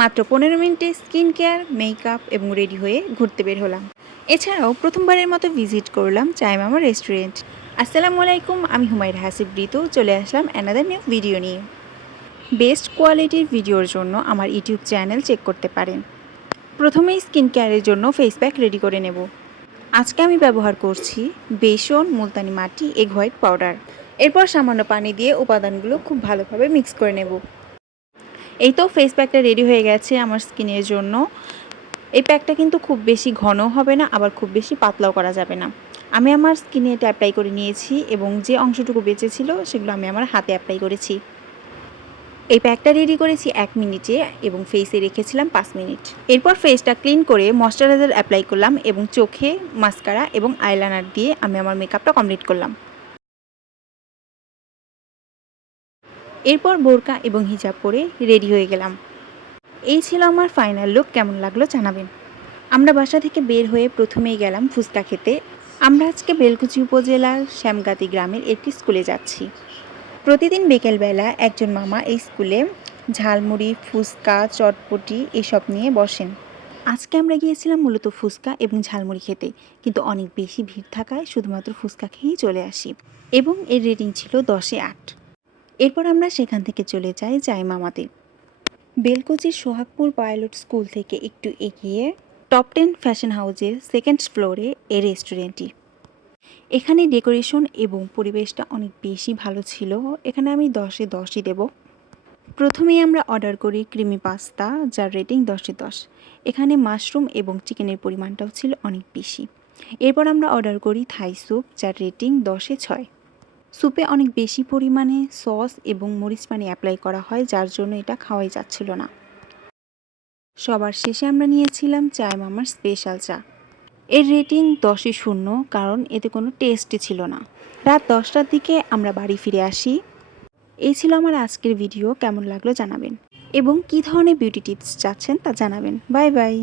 মাত্র 15 মিনিটে skin care, makeup এবং রেডি হয়ে ঘুরতে বের হলাম। এছাড়াও প্রথমবারের মতো ভিজিট করলাম চায় মামা রেস্টুরেন্ট। আসসালামু আলাইকুম, আমি হুমায়রা হাসিব ঋতু চলে আসলাম অ্যানাদার নিউ ভিডিও নিয়ে। বেস্ট কোয়ালিটির ভিডিওর জন্য আমার ইউটিউব চ্যানেল চেক করতে পারেন। প্রথমেই স্কিন কেয়ারের জন্য ফেস প্যাক রেডি করে নেব। আজকে আমি ব্যবহার করছি বেসন, মুলতানি মাটি, এগ হোয়াইট পাউডার। এরপর সামান্য পানি দিয়ে উপাদানগুলো খুব ভালোভাবে মিক্স করে নেব। এই তো ফেস প্যাকটা রেডি হয়ে গেছে আমার স্কিনের জন্য। এই প্যাকটা কিন্তু খুব বেশি ঘনও হবে না, আবার খুব বেশি পাতলাও করা যাবে না। আমি আমার স্কিনে এটা অ্যাপ্লাই করে নিয়েছি এবং যে অংশটুকু বেঁচে ছিল সেগুলো আমি আমার হাতে অ্যাপ্লাই করেছি। এই প্যাকটা রেডি করেছি 1 মিনিটে এবং ফেসে রেখেছিলাম 5 মিনিট। এরপর ফেসটা ক্লিন করে ময়শ্চারাইজার অ্যাপ্লাই করলাম এবং চোখে মাস্কারা এবং আইলাইনার দিয়ে আমি আমার মেকআপটা কমপ্লিট করলাম। এরপর বোরকা এবং হিজাব পরে রেডি হয়ে গেলাম। এই ছিল আমার ফাইনাল লুক। কেমন লাগলো জানাবেন। আমরা বাসা থেকে বের হয়ে প্রথমেই গেলাম ফুচকা খেতে। আমরা আজকে বেলকুচি উপজেলার শ্যামগাতি গ্রামের একটি স্কুলে যাচ্ছি। প্রতিদিন বিকেলবেলা একজন মামা এই স্কুলে ঝালমুড়ি, ফুচকা, চটপটি এসব নিয়ে বসেন। আজকে আমরা গিয়েছিলাম মূলত ফুচকা এবং ঝালমুড়ি খেতে, কিন্তু অনেক বেশি ভিড় থাকায় শুধুমাত্র ফুচকা খেয়েই চলে আসি এবং এর রেটিং ছিল 10-এ 8। এরপর আমরা সেখান থেকে চলে যাই চায় মামাতে। বেলকুচির সোহাগপুর পাইলট স্কুল থেকে একটু এগিয়ে টপ 10 ফ্যাশন হাউসের সেকেন্ড ফ্লোরে এই রেস্টুরেন্টটি। এখানে ডেকোরেশন এবং পরিবেশটা অনেক বেশি ভালো ছিল। এখানে আমি 10-এ 10ই দেব। প্রথমেই আমরা অর্ডার করি ক্রিমি পাস্তা, যার রেটিং 10-এ 10। এখানে মাশরুম এবং চিকেনের পরিমাণটাও ছিল অনেক বেশি। এরপর আমরা অর্ডার করি থাই স্যুপ, যার রেটিং 10-এ 6। স্যুপে অনেক বেশি পরিমাণে সস এবং মরিচ পানি অ্যাপ্লাই করা হয়, যার জন্য এটা খাওয়াই যাচ্ছিল না। সবার শেষে আমরা নিয়েছিলাম চায় মামার স্পেশাল চা। এর রেটিং 10-এ 0, কারণ এতে কোনো টেস্টই ছিল না। রাত 10টার দিকে আমরা বাড়ি ফিরে আসি। এই ছিল আমার আজকের ভিডিও। কেমন লাগলো জানাবেন এবং কী ধরনের বিউটি টিপস চাচ্ছেন তা জানাবেন। Bye bye.